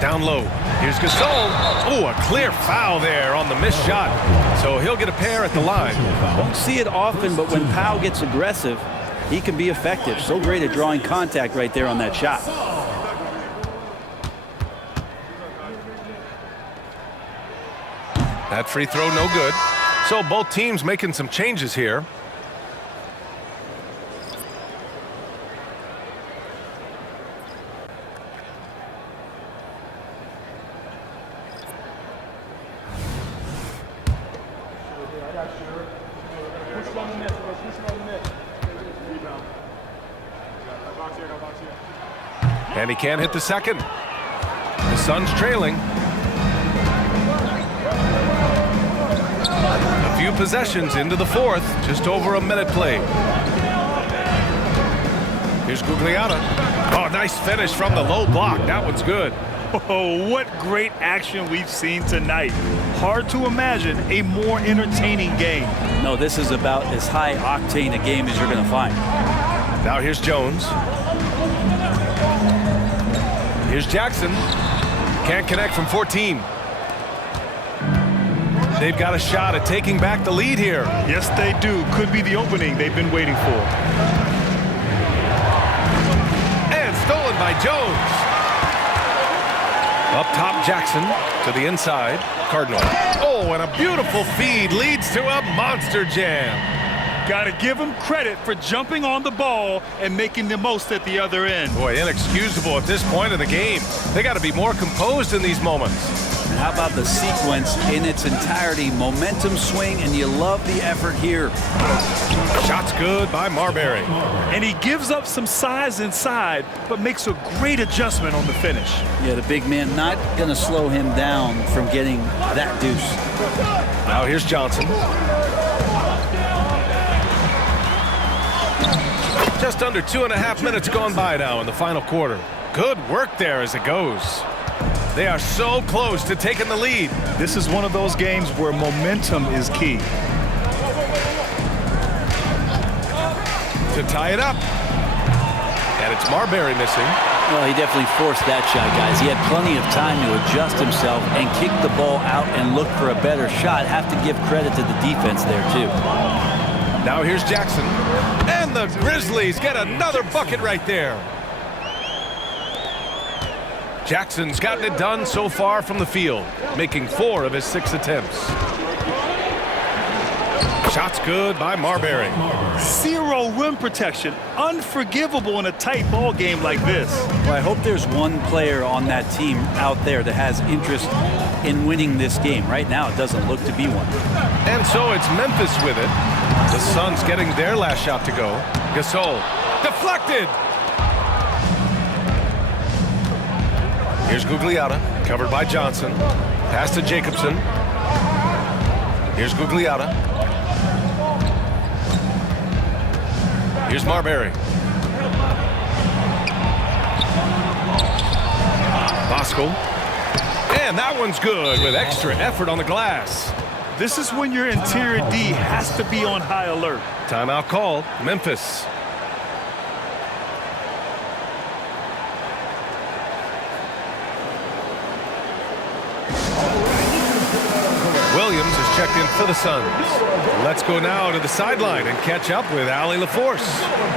Down low. Here's Gasol. Oh, a clear foul there on the missed shot. So he'll get a pair at the line. Don't see it often, but when Powell gets aggressive, he can be effective. So great at drawing contact right there on that shot. That free throw no good. So both teams making some changes here. And he can't hit the second. The Suns trailing. A few possessions into the fourth, just over a minute played. Here's Gugliotta. Oh, nice finish from the low block. That one's good. Oh, what great action we've seen tonight. Hard to imagine a more entertaining game. No, this is about as high octane a game as you're going to find. Now here's Jones. Here's Jackson. Can't connect from 14. They've got a shot at taking back the lead here. Yes, they do. Could be the opening they've been waiting for. And stolen by Jones. Up top, Jackson to the inside. Cardinal. Oh, and a beautiful feed leads to a monster jam. Got to give him credit for jumping on the ball and making the most at the other end. Boy, inexcusable at this point of the game. They got to be more composed in these moments. And how about the sequence in its entirety? Momentum swing, and you love the effort here. Shot's good by Marbury. And he gives up some size inside, but makes a great adjustment on the finish. Yeah, the big man not going to slow him down from getting that deuce. Now here's Johnson. Just under 2.5 minutes gone by now in the final quarter. Good work there as it goes. They are so close to taking the lead. This is one of those games where momentum is key. To tie it up. And it's Marbury missing. Well, he definitely forced that shot, guys. He had plenty of time to adjust himself and kick the ball out and look for a better shot. Have to give credit to the defense there, too. Now here's Jackson. And the Grizzlies get another bucket right there. Jackson's gotten it done so far from the field, making 4 of his 6 attempts. Shot's good by Marbury. 0 rim protection. Unforgivable in a tight ball game like this. Well, I hope there's one player on that team out there that has interest in winning this game. Right now, it doesn't look to be one. And so it's Memphis with it. The Suns getting their last shot to go. Gasol. Deflected. Here's Gugliotta, covered by Johnson. Pass to Jacobson. Here's Gugliotta. Here's Marbury. Bosco. And that one's good with extra effort on the glass. This is when your interior D has to be on high alert. Timeout called. Memphis. Williams is checked in for the Suns. Let's go now to the sideline and catch up with Allie LaForce.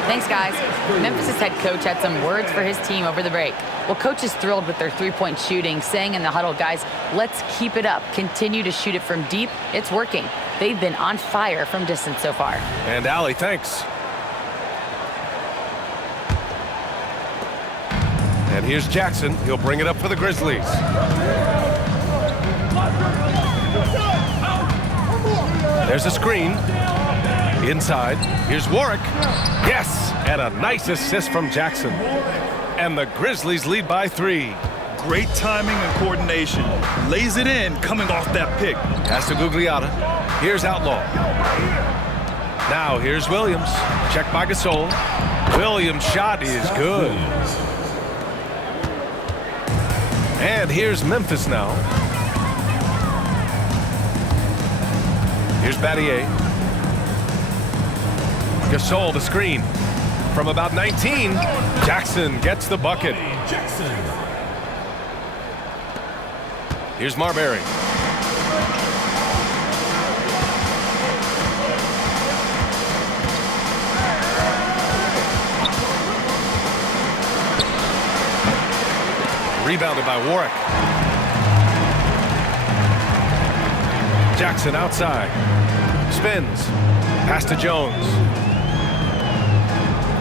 Thanks, guys. Memphis' head coach had some words for his team over the break. Well, coach is thrilled with their three-point shooting, saying in the huddle, guys, let's keep it up. Continue to shoot it from deep. It's working. They've been on fire from distance so far. And Allie, thanks. And here's Jackson. He'll bring it up for the Grizzlies. There's a screen. Inside. Here's Warwick. Yes! And a nice assist from Jackson. And the Grizzlies lead by 3. Great timing and coordination. Lays it in coming off that pick. Pass to Gugliotta. Here's Outlaw. Now here's Williams. Checked by Gasol. Williams' shot is good. And here's Memphis now. Here's Battier. Gasol, the screen. From about 19, Jackson gets the bucket. Here's Marbury. Rebounded by Warwick. Jackson outside. Spins. Pass to Jones.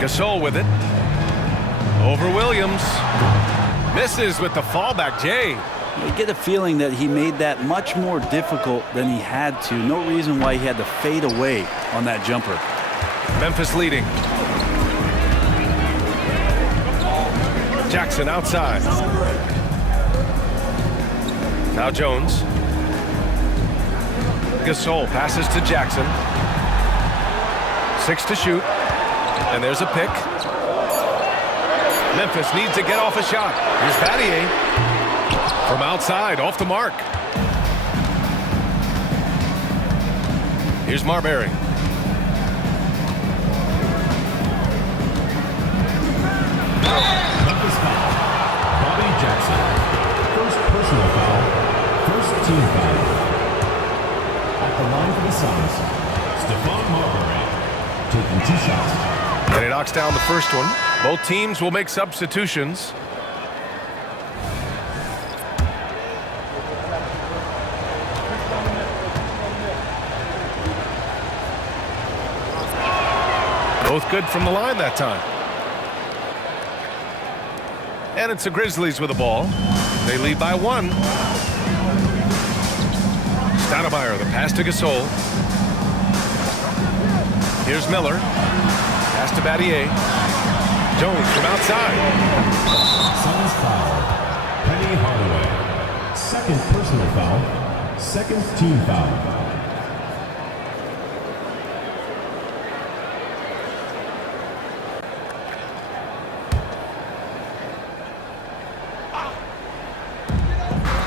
Gasol with it. Over Williams. Misses with the fallback, Jay. You get a feeling that he made that much more difficult than he had to. No reason why he had to fade away on that jumper. Memphis leading. Jackson outside. Now Jones. Gasol passes to Jackson. 6 to shoot. And there's a pick. Memphis needs to get off a shot. Here's Battier. From outside, off the mark. Here's Marbury. Memphis foul. Bobby Jackson. First personal foul. First team foul. At the line for the Suns, Stephon Marbury. Taking 2 shots. And he knocks down the first one. Both teams will make substitutions. Both good from the line that time. And it's the Grizzlies with the ball. They lead by 1. Stoudemire, the pass to Gasol. Here's Miller. Pass to Battier. Jones from outside. Suns foul. Penny Hardaway. Second personal foul. Second team foul.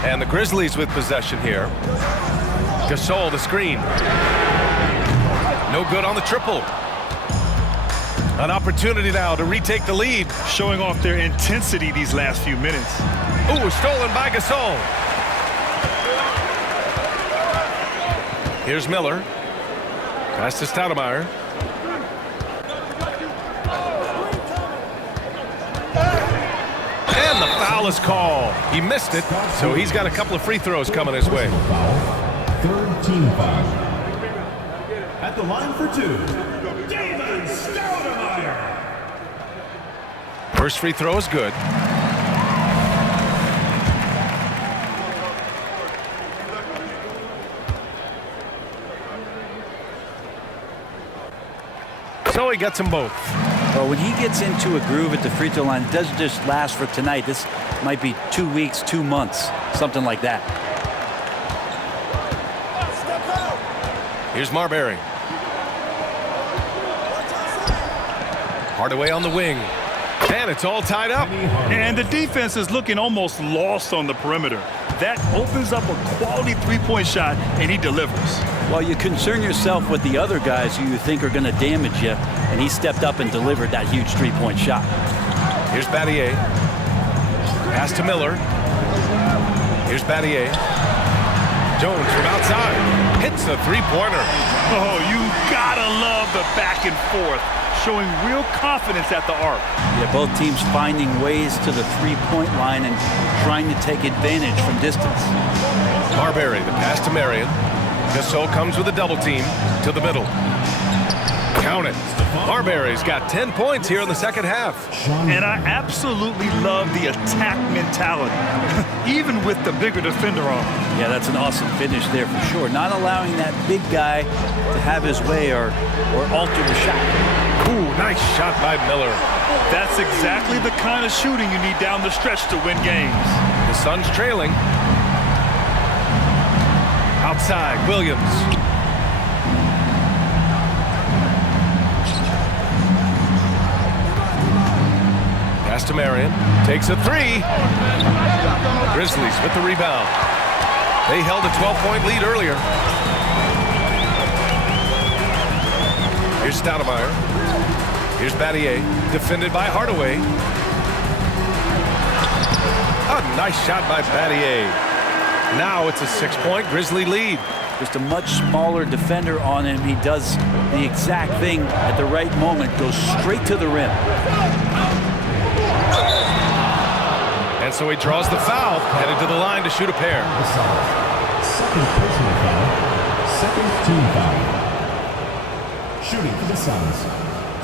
And the Grizzlies with possession here. Gasol, the screen. No good on the triple. An opportunity now to retake the lead. Showing off their intensity these last few minutes. Ooh, stolen by Gasol. Here's Miller. Pass to Stoudemire. And the foul is called. He missed it, so he's got a couple of free throws coming his way. Third team foul. At the line for 2, Damon Stoudemire. First free throw is good. So he gets them both. Well, when he gets into a groove at the free throw line, it doesn't just last for tonight. This might be 2 weeks, 2 months, something like that. Here's Marbury. Hardaway on the wing. And it's all tied up. And the defense is looking almost lost on the perimeter. That opens up a quality three-point shot, and he delivers. Well, you concern yourself with the other guys who you think are going to damage you, and he stepped up and delivered that huge three-point shot. Here's Battier. Pass to Miller. Here's Battier. Jones from outside. Hits the three-pointer. Oh, you gotta love the back and forth. Showing real confidence at the arc. Yeah, both teams finding ways to the three-point line and trying to take advantage from distance. Marbury, the pass to Marion. Gasol comes with a double team to the middle. Count it. Marbury's got 10 points here in the second half. And I absolutely love the attack mentality, even with the bigger defender on. Yeah, that's an awesome finish there for sure. Not allowing that big guy to have his way or alter the shot. Ooh, nice shot by Miller. That's exactly the kind of shooting you need down the stretch to win games. The Suns trailing. Outside, Williams. Pass to Marion. Takes a 3. Grizzlies with the rebound. They held a 12-point lead earlier. Here's Stoudemire. Here's Battier. Defended by Hardaway. A nice shot by Battier. Now it's a 6-point Grizzly lead. Just a much smaller defender on him. He does the exact thing at the right moment. Goes straight to the rim. And so he draws the foul. Headed to the line to shoot a pair. Second personal foul. Second team foul. Shooting for the Suns,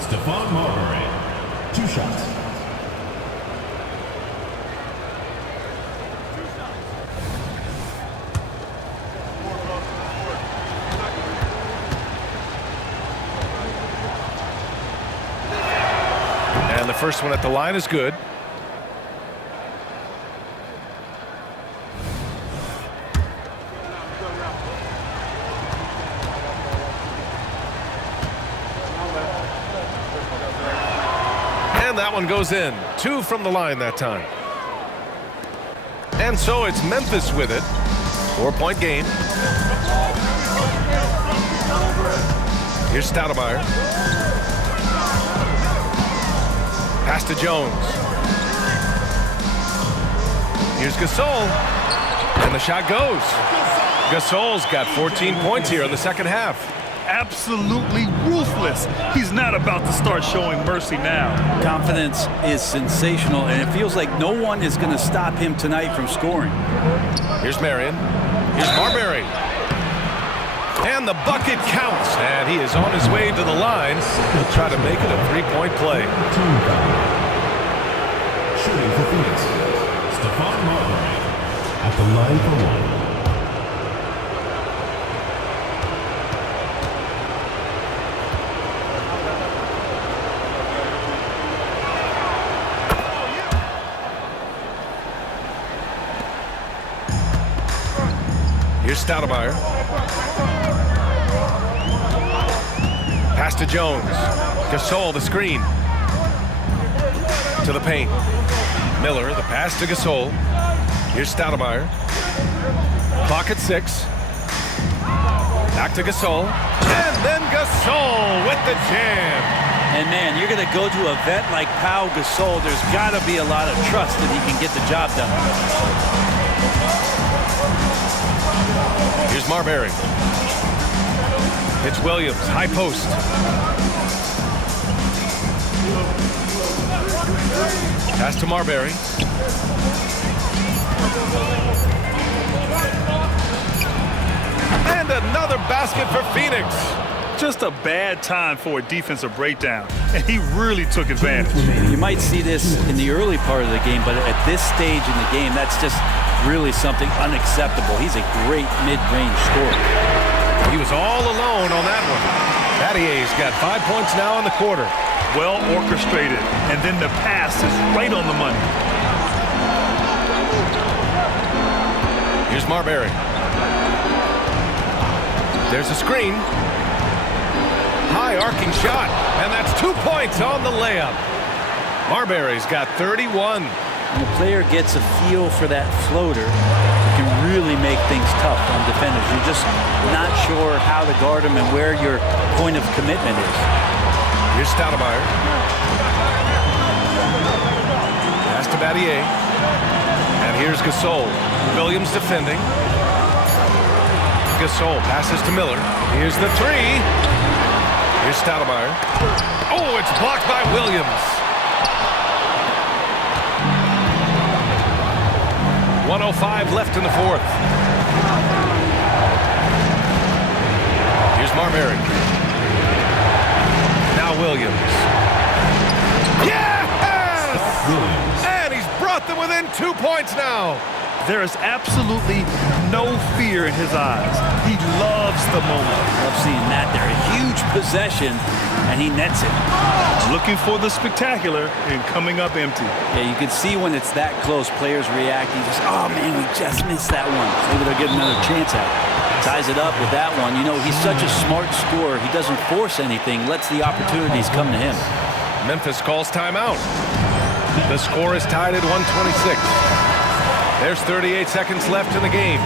Stephon Marbury. 2 shots. first one at the line is good. And that one goes in. 2 from the line that time. And so it's Memphis with it. 4-point game. Here's Stoudemire. Pass to Jones. Here's Gasol. And the shot goes. Gasol's got 14 points here in the second half. Absolutely ruthless. He's not about to start showing mercy now. Confidence is sensational, and it feels like no one is going to stop him tonight from scoring. Here's Marion. Here's Marbury. And the bucket counts. And he is on his way to the line. He'll try to make it a 3-point play. Shooting for Phoenix, Stephon Marbury at the line for 1. Here's Stoudemire. Pass to Jones. Gasol, the screen. To the paint. Miller, the pass to Gasol. Here's Stoudemire. Clock at 6. Back to Gasol. And then Gasol with the jam. And man, you're going to go to a vet like Pau Gasol. There's got to be a lot of trust that he can get the job done. Here's Marbury. It's Williams, high post. Pass to Marbury. And another basket for Phoenix. Just a bad time for a defensive breakdown, and he really took advantage. You might see this in the early part of the game, but at this stage in the game, that's just really something unacceptable. He's a great mid-range scorer. He was all alone on that one. Battier's got 5 points now in the quarter. Well orchestrated, and then the pass is right on the money. Here's Marbury. There's a screen. High arcing shot, and that's 2 points on the layup. Marbury's got 31. When the player gets a feel for that floater, it can really make things tough on defenders. You're just not sure how to guard them and where your point of commitment is. Here's Stoudemire. Pass to Battier. And here's Gasol. Williams defending. Gasol passes to Miller. Here's the 3. Here's Stoudemire. Oh, it's blocked by Williams. 1:05 left in the fourth. Here's Marbury. Now Williams. Yes! And he's brought them within 2 points now. There is absolutely no fear in his eyes. He loves the moment. Love seeing that there. A huge possession, and he nets it. Looking for the spectacular and coming up empty. Yeah, you can see when it's that close, players reacting. Just, oh, man, we just missed that one. Maybe they'll get another chance at it. Ties it up with that one. You know, he's such a smart scorer. He doesn't force anything, lets the opportunities come to him. Memphis calls timeout. The score is tied at 126. There's 38 seconds left in the game.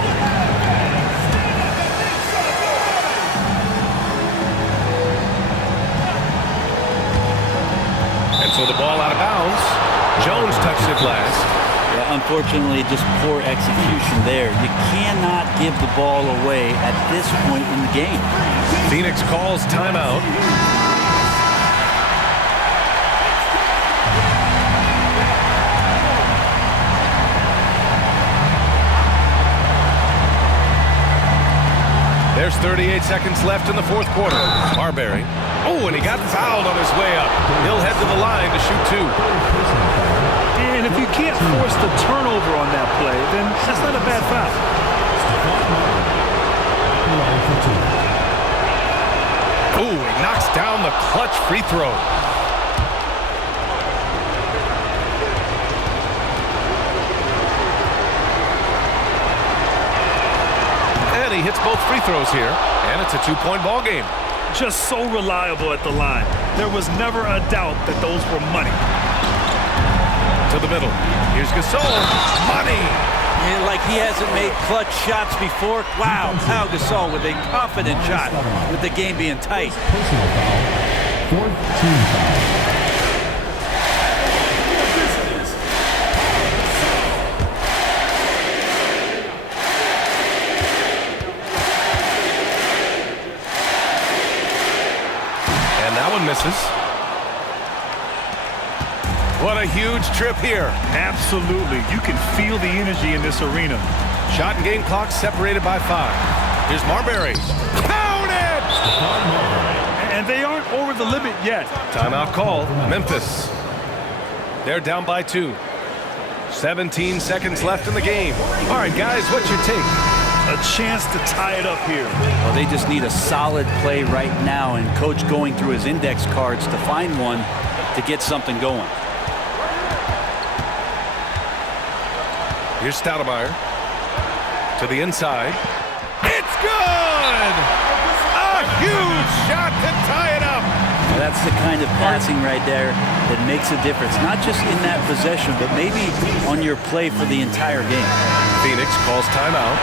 And so the ball out of bounds. Jones touched it last. Yeah, unfortunately, just poor execution there. You cannot give the ball away at this point in the game. Phoenix calls timeout. There's 38 seconds left in the fourth quarter. Marbury. Oh, and he got fouled on his way up. He'll head to the line to shoot 2. And if you can't force the turnover on that play, then that's not a bad foul. Oh, he knocks down the clutch free throw. he hits both free throws here, and it's a 2-point ball game. Just so reliable at the line. There was never a doubt that those were money. To the middle. Here's Gasol. Money! And like he hasn't made clutch shots before. Wow, Pau Gasol with a confident shot with the game being tight. Personal foul. Fourth team foul. And that one misses. What a huge trip here. Absolutely. You can feel the energy in this arena. Shot and game clock separated by 5. Here's Marbury. Counted! And they aren't over the limit yet. Timeout call. Memphis. They're down by 2. 17 seconds left in the game. All right, guys, what's your take? A chance to tie it up here. Well, they just need a solid play right now, and coach going through his index cards to find one to get something going. Here's Stoudemire to the inside. It's good! A huge shot to tie it up. Now, that's the kind of passing right there that makes a difference, not just in that possession, but maybe on your play for the entire game. Phoenix calls timeout.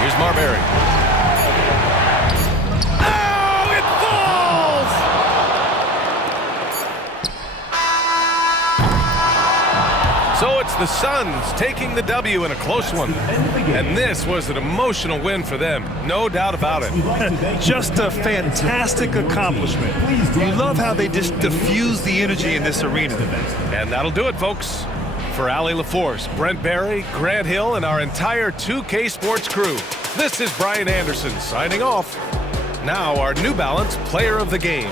Here's Marbury. So it's the Suns taking the W in a close one. And this was an emotional win for them, no doubt about it. Just a fantastic accomplishment. You love how they just diffuse the energy in this arena. And that'll do it, folks. For Allie LaForce, Brent Barry, Grant Hill, and our entire 2K Sports crew, this is Brian Anderson signing off. Now our New Balance Player of the Game.